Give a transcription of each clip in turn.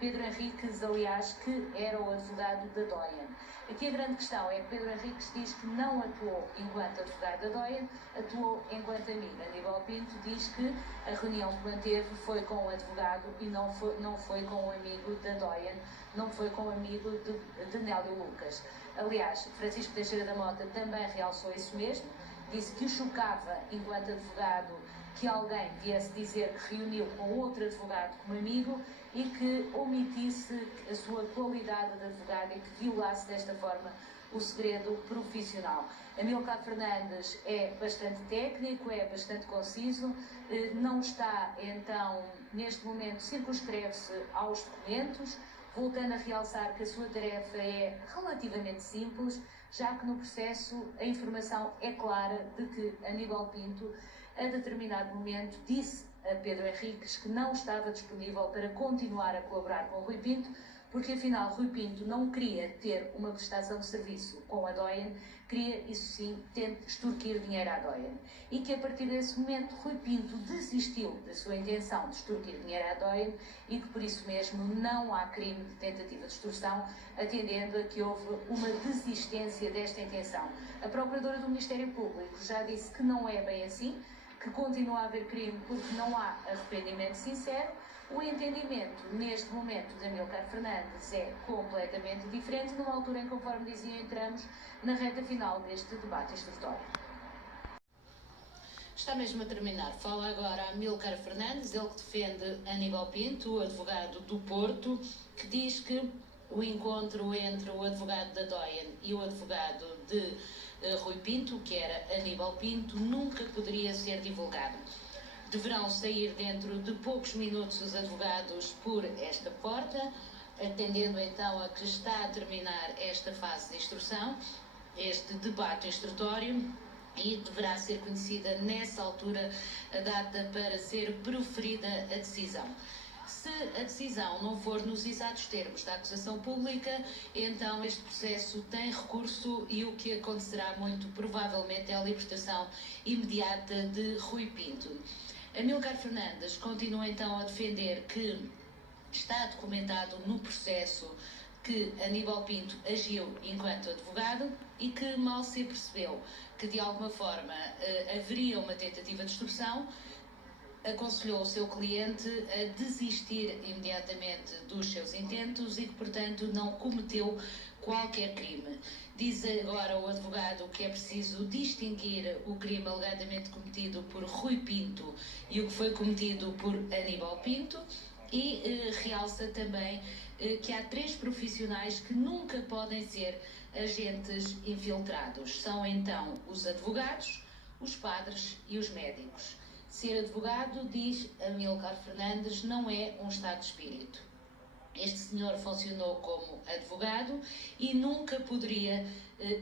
Pedro Henriques, aliás, que era o advogado da Doyen. Aqui a grande questão é que Pedro Henriques diz que não atuou enquanto advogado da Doyen, atuou enquanto amigo. Aníbal Pinto diz que a reunião que manteve foi com o advogado e não foi com o amigo da Doyen, não foi com o amigo de Nélio Lucas. Aliás, Francisco Teixeira da Mota também realçou isso mesmo, disse que o chocava, enquanto advogado, que alguém viesse dizer que reuniu com outro advogado como amigo e que omitisse a sua qualidade de advogado e que violasse desta forma o segredo profissional. Amílcar Fernandes é bastante técnico, é bastante conciso, não está, então, neste momento, circunscreve-se aos documentos, voltando a realçar que a sua tarefa é relativamente simples, já que no processo a informação é clara de que Aníbal Pinto, a determinado momento, disse a Pedro Henriques que não estava disponível para continuar a colaborar com Rui Pinto, porque afinal Rui Pinto não queria ter uma prestação de serviço com a Doyen, queria, isso sim, extorquir dinheiro à Doyen. E que a partir desse momento Rui Pinto desistiu da sua intenção de extorquir dinheiro à Doyen e que por isso mesmo não há crime de tentativa de extorsão, atendendo a que houve uma desistência desta intenção. A Procuradora do Ministério Público já disse que não é bem assim, que continua a haver crime porque não há arrependimento sincero. O entendimento, neste momento, de Amílcar Fernandes é completamente diferente, numa altura em, conforme dizia, entramos na reta final deste debate instrutório. Está mesmo a terminar. Fala agora Amílcar Fernandes, ele que defende Aníbal Pinto, o advogado do Porto, que diz que o encontro entre o advogado da Doyen e o advogado de Rui Pinto, que era Aníbal Pinto, nunca poderia ser divulgado. Deverão sair dentro de poucos minutos os advogados por esta porta, atendendo então a que está a terminar esta fase de instrução, este debate instrutório, e deverá ser conhecida nessa altura a data para ser proferida a decisão. Se a decisão não for nos exatos termos da acusação pública, então este processo tem recurso e o que acontecerá muito provavelmente é a libertação imediata de Rui Pinto. Amílcar Fernandes continua então a defender que está documentado no processo que Aníbal Pinto agiu enquanto advogado e que mal se percebeu que de alguma forma haveria uma tentativa de extorsão, aconselhou o seu cliente a desistir imediatamente dos seus intentos e que, portanto, não cometeu qualquer crime. Diz agora o advogado que é preciso distinguir o crime alegadamente cometido por Rui Pinto e o que foi cometido por Aníbal Pinto e realça também que há 3 profissionais que nunca podem ser agentes infiltrados. São então os advogados, os padres e os médicos. Ser advogado, diz Amílcar Fernandes, não é um estado de espírito. Este senhor funcionou como advogado e nunca poderia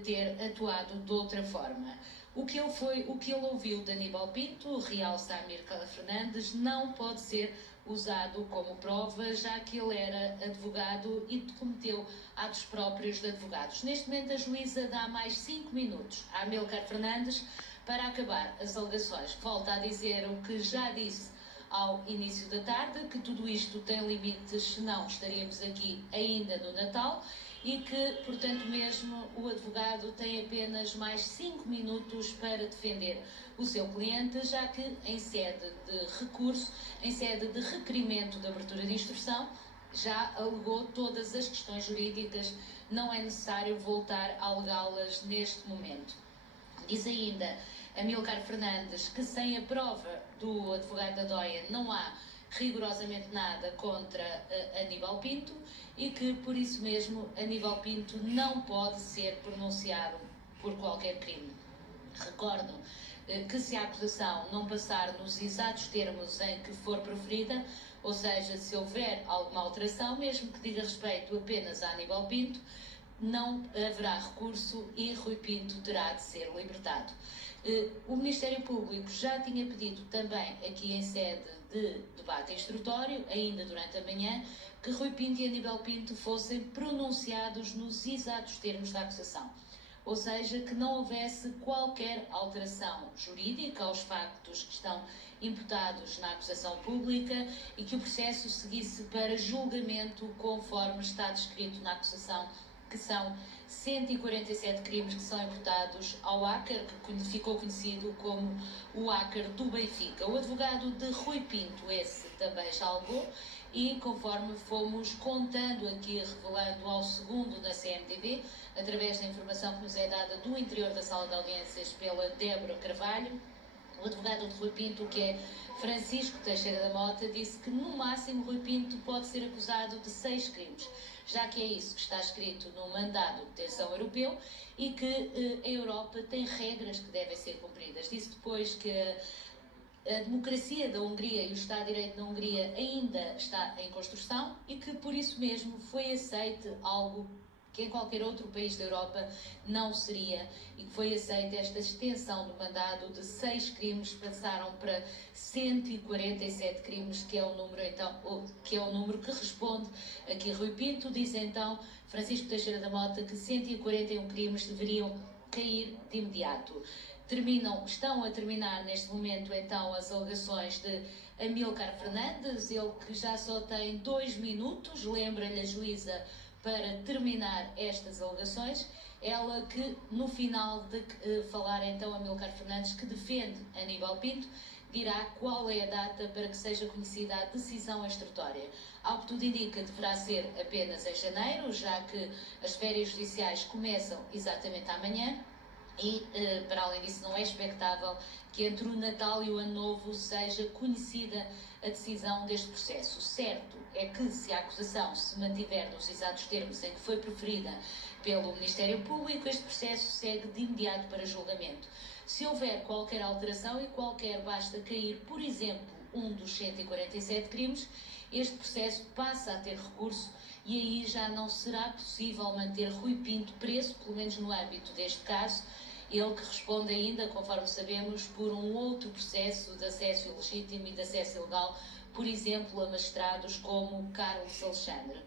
ter atuado de outra forma. O que ele ouviu de Aníbal Pinto, realça Amílcar Fernandes, não pode ser usado como prova, já que ele era advogado e cometeu atos próprios de advogados. Neste momento a juíza dá mais 5 minutos a Amílcar Fernandes para acabar as alegações. Volta a dizer o que já disse ao início da tarde, que tudo isto tem limites, senão estaríamos aqui ainda no Natal, e que, portanto, mesmo o advogado tem apenas mais 5 minutos para defender o seu cliente, já que em sede de recurso, em sede de requerimento de abertura de instrução, já alegou todas as questões jurídicas, não é necessário voltar a alegá-las neste momento. Diz ainda Amílcar Fernandes que sem a prova do advogado da Doyen não há rigorosamente nada contra Aníbal Pinto e que, por isso mesmo, Aníbal Pinto não pode ser pronunciado por qualquer crime. Recordo que se a acusação não passar nos exatos termos em que for proferida, ou seja, se houver alguma alteração, mesmo que diga respeito apenas a Aníbal Pinto, não haverá recurso e Rui Pinto terá de ser libertado. O Ministério Público já tinha pedido também, aqui em sede de debate instrutório, ainda durante a manhã, que Rui Pinto e Aníbal Pinto fossem pronunciados nos exatos termos da acusação. ou seja, que não houvesse qualquer alteração jurídica aos factos que estão imputados na acusação pública e que o processo seguisse para julgamento conforme está descrito na acusação, que são 147 crimes que são imputados ao hacker, que ficou conhecido como o hacker do Benfica. O advogado de Rui Pinto, esse também já alegou, e conforme fomos contando aqui, revelando ao segundo na CMTV, através da informação que nos é dada do interior da sala de audiências pela Débora Carvalho, o advogado de Rui Pinto, que é Francisco Teixeira da Mota, disse que no máximo Rui Pinto pode ser acusado de 6 crimes, já que é isso que está escrito no mandado de detenção europeu e que a Europa tem regras que devem ser cumpridas. Disse depois que a democracia da Hungria e o Estado de Direito da Hungria ainda está em construção e que por isso mesmo foi aceite algo que em qualquer outro país da Europa não seria, e que foi aceita esta extensão do mandado de 6 crimes, passaram para 147 crimes, que é o número, então, que é o número que responde aqui Rui Pinto. Diz então Francisco Teixeira da Mota que 141 crimes deveriam cair de imediato. Estão a terminar neste momento então as alegações de Amílcar Fernandes, ele que já só tem 2 minutos, lembra-lhe a juíza para terminar estas alegações, ela que no final de falar então Amílcar Fernandes, que defende Aníbal Pinto, dirá qual é a data para que seja conhecida a decisão instrutória. Ao que tudo indica, deverá ser apenas em janeiro, já que as férias judiciais começam exatamente amanhã. E, para além disso, não é expectável que entre o Natal e o Ano Novo seja conhecida a decisão deste processo. Certo é que, se a acusação se mantiver nos exatos termos em que foi proferida pelo Ministério Público, este processo segue de imediato para julgamento. Se houver qualquer alteração e basta cair, por exemplo, um dos 147 crimes, este processo passa a ter recurso e aí já não será possível manter Rui Pinto preso, pelo menos no âmbito deste caso, ele que responde ainda, conforme sabemos, por um outro processo de acesso ilegítimo e de acesso ilegal, por exemplo, a magistrados como Carlos Alexandre.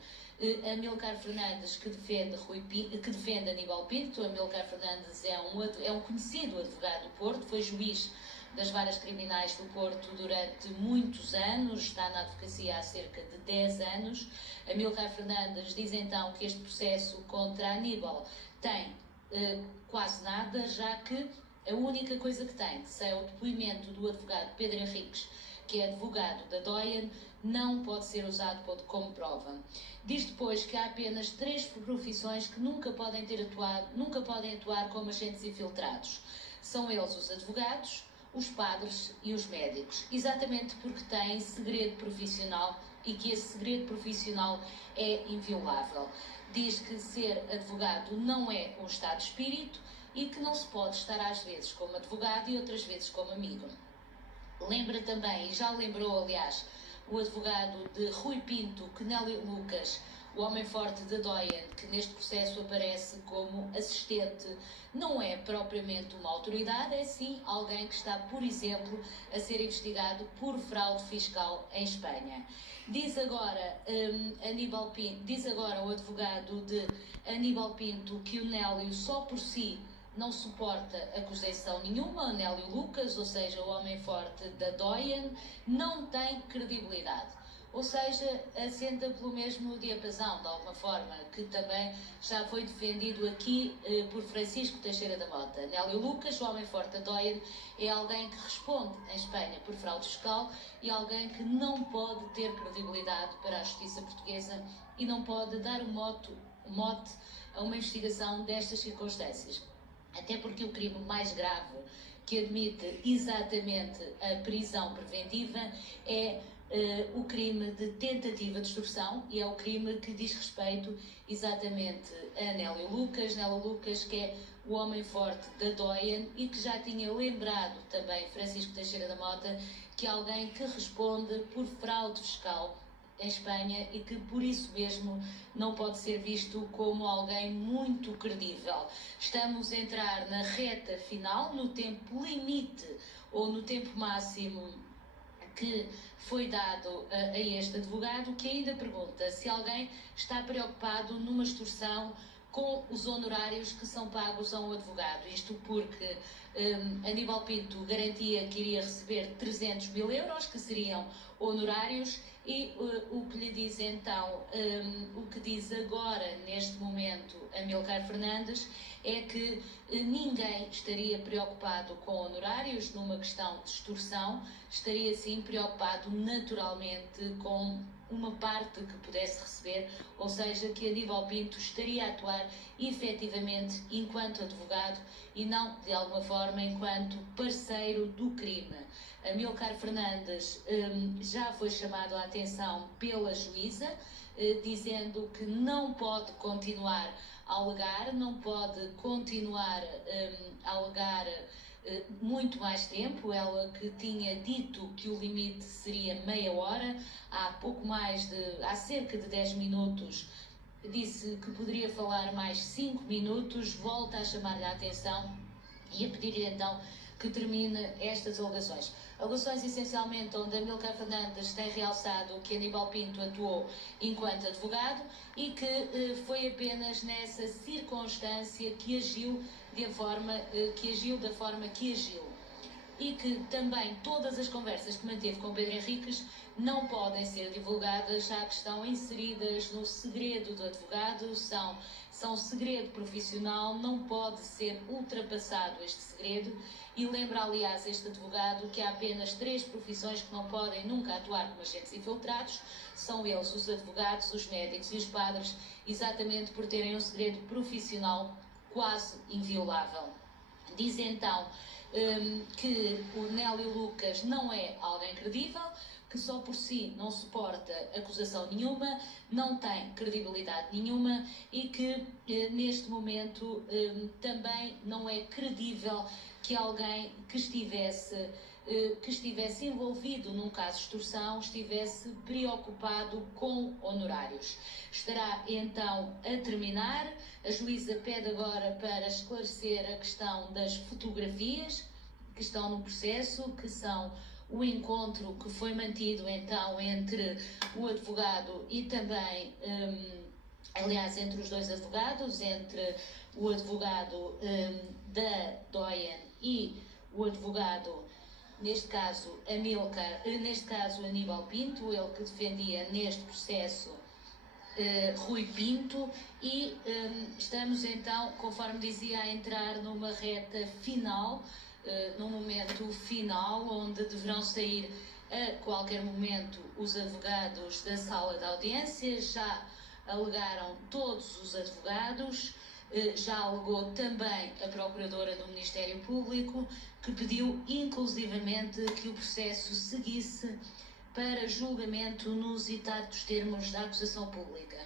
Amílcar Fernandes, que defende Aníbal Pinto. Amílcar Fernandes é um conhecido advogado do Porto, foi juiz das varas criminais do Porto durante muitos anos, está na advocacia há cerca de 10 anos. Amílcar Fernandes diz então que este processo contra Aníbal tem quase nada, já que a única coisa que tem, que é o depoimento do advogado Pedro Henriques, que é advogado da Doyen, não pode ser usado como prova. Diz depois que há apenas 3 profissões que nunca podem atuar como agentes infiltrados. São eles os advogados, os padres e os médicos, exatamente porque têm segredo profissional e que esse segredo profissional é inviolável. Diz que ser advogado não é um estado de espírito e que não se pode estar às vezes como advogado e outras vezes como amigo. Lembra também, e já lembrou aliás, o advogado de Rui Pinto, que Nélio Lucas, o homem forte da Doyen, que neste processo aparece como assistente, não é propriamente uma autoridade, é sim alguém que está, por exemplo, a ser investigado por fraude fiscal em Espanha. Diz agora o advogado de Aníbal Pinto que o Nélio só por si não suporta acusação nenhuma. O Nélio Lucas, ou seja, o homem forte da Doyen, não tem credibilidade. Ou seja, assenta pelo mesmo diapasão, de alguma forma, que também já foi defendido aqui por Francisco Teixeira da Mota. Nélio Lucas, o homem forte da Doyen, é alguém que responde em Espanha por fraude fiscal e alguém que não pode ter credibilidade para a justiça portuguesa e não pode dar um mote a uma investigação destas circunstâncias. Até porque o crime mais grave que admite exatamente a prisão preventiva é o crime de tentativa de extorsão, e é o crime que diz respeito exatamente a Nélio Lucas. Nélio Lucas, que é o homem forte da Doyen e que já tinha lembrado também Francisco Teixeira da Mota que é alguém que responde por fraude fiscal em Espanha e que por isso mesmo não pode ser visto como alguém muito credível. Estamos a entrar na reta final, no tempo limite ou no tempo máximo que foi dado a este advogado, que ainda pergunta se alguém está preocupado numa extorsão com os honorários que são pagos a um advogado. Isto porque Aníbal Pinto garantia que iria receber 300 mil euros, que seriam honorários, e o que lhe diz então, o que diz agora, neste momento, Amílcar Fernandes, é que ninguém estaria preocupado com honorários numa questão de extorsão, estaria sim preocupado naturalmente com uma parte que pudesse receber, ou seja, que Aníbal Pinto estaria a atuar efetivamente enquanto advogado e não, de alguma forma, enquanto parceiro do crime. Amílcar Fernandes já foi chamado a atenção pela juíza, dizendo que não pode continuar a alegar, não pode continuar a alegar muito mais tempo. Ela que tinha dito que o limite seria meia hora, há cerca de 10 minutos disse que poderia falar mais 5 minutos, volta a chamar-lhe a atenção e a pedir-lhe então que termine estas alegações. Alegações essencialmente onde Amílcar Fernandes tem realçado que Aníbal Pinto atuou enquanto advogado e que foi apenas nessa circunstância que agiu da forma que agiu. E que também todas as conversas que manteve com Pedro Henriques não podem ser divulgadas, já que estão inseridas no segredo do advogado, são segredo profissional, não pode ser ultrapassado este segredo. E lembra, aliás, este advogado que há apenas 3 profissões que não podem nunca atuar como agentes infiltrados, são eles, os advogados, os médicos e os padres, exatamente por terem um segredo profissional quase inviolável. Diz então que o Nélio Lucas não é alguém credível, que só por si não suporta acusação nenhuma, não tem credibilidade nenhuma e que neste momento também não é credível que alguém que estivesse envolvido num caso de extorsão estivesse preocupado com honorários. Estará então a terminar. A juíza pede agora para esclarecer a questão das fotografias que estão no processo, que são o encontro que foi mantido então entre o advogado e também, aliás, entre os dois advogados, entre o advogado da Doyen e o advogado, neste caso Aníbal Pinto, ele que defendia neste processo Rui Pinto, e estamos então, conforme dizia, a entrar numa reta final, num momento final, onde deverão sair a qualquer momento os advogados da sala de audiências. Já alegaram todos os advogados, já alegou também a Procuradora do Ministério Público, que pediu inclusivamente que o processo seguisse para julgamento nos citados termos da acusação pública.